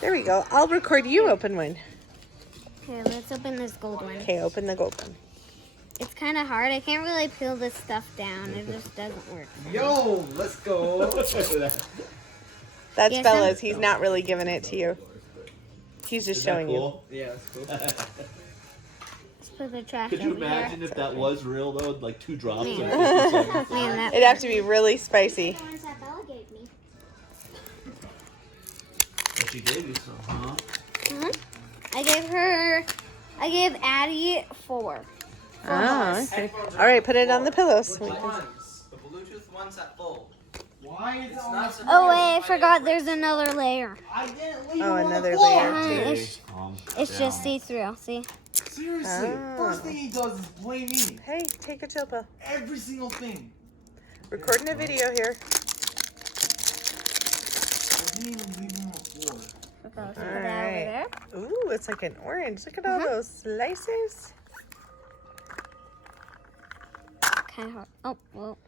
There we go. I'll record you open one. Here, let's open this gold one. Okay, open the gold one. It's kind of hard. I can't really peel this stuff down. It just doesn't work. Yo, let's go. That's Yes, Bella's. He's not really giving it to you. He's just showing Cool. Yeah, that's cool. Let's put the trash Could you over imagine here. if that was real though? Like 2 drops. Yeah. Of 50 seconds. Man, that you. It'd have to be really spicy. the ones that Bella gave me. But she gave you some, huh? I gave Addie 4. Oh, okay. All right, put it on the pillows. Which ones? The Bluetooth ones that fold. Why is it Oh wait, I forgot there's another layer. I didn't leave Oh, it on another the floor. layer. It's just see-through, see? Seriously, Oh. first thing he does is blame me. Hey, take a chill pill. Every single thing. Recording a video here. I didn't even leave it on the floor. Okay, so All put that over there. right. Ooh, it's like an orange. Look at all those slices. Kind of hard. Oh, well.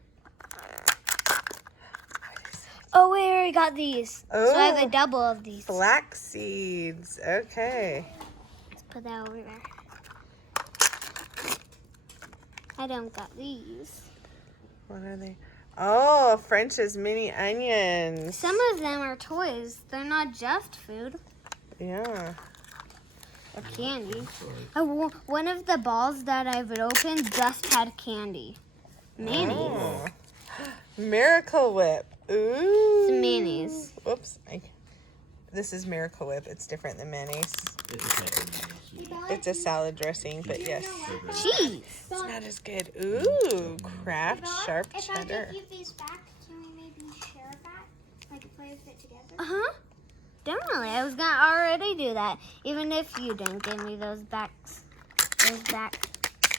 Oh, wait, I already got these. So I have Oh. a double of these. Flax seeds. Okay. Let's put that over there. I don't got these. What are they? Oh, French's mini onions. Some of them are toys. They're not just food Yeah. or candy. One of the balls that I've opened just had candy. Mayonnaise. Oh. Miracle Whip. Ooh. It's mayonnaise. Whoops. This is Miracle Whip. It's different than mayonnaise. It's a salad dressing, but yes. Cheese. It's not as good. Ooh, Kraft sharp If I cheddar. give you these back, can we maybe share that? Like play with it together? Uh-huh. Definitely. I was going to already do that. Even if you didn't give me those backs. Those backs.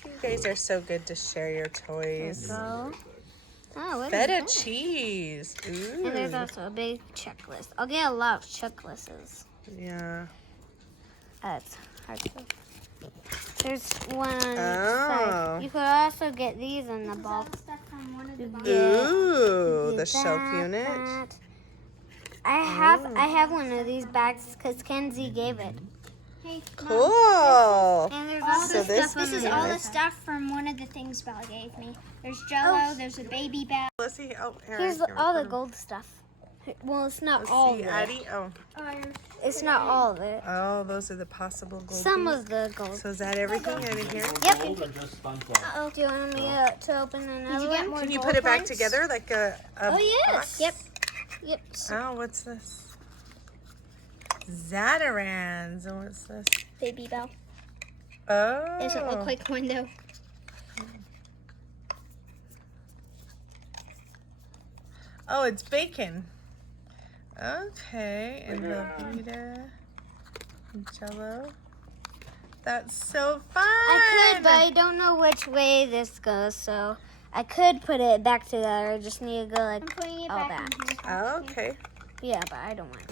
You guys are so good to share your toys. So. Oh, what is Feta that? cheese. Ooh. And there's also a big checklist. I'll get a lot of checklists. Yeah. That's hard to. There's one on each Oh. side. You could also get these in the This is all ball. the stuff from one of the You boxes. Ooh, the Get shelf that, unit. that. I have one of these bags because Kenzie gave it. Hey, Mom, Cool. And there's all also So this- stuff this is on all the the stuff from one of the things Bella gave me. There's Jello. There's a baby bag. Let's see. Oh, here, Here's I can all the record 'em. gold stuff. Well, it's not Let's all see, of it. Addie. Oh, It's not all of it. oh, those are the possible gold. Some pieces. of the gold. So is that everything out of here? Yep. Gold or just SpongeBob? Do you want me to open another get one? more Can you gold put it back ones? together like a Oh, yes. box? Yep. Yep. Oh, what's this? Zatarans. And what's this? Baby Bell. Oh. Doesn't look like one though. Oh, it's bacon. Okay, and Velveeta, and Jello. That's so fun. I could, but I don't know which way this goes, so I could put it back together. I just need to go I'm like putting it all back that. in here. Oh, okay. Yeah, but I don't want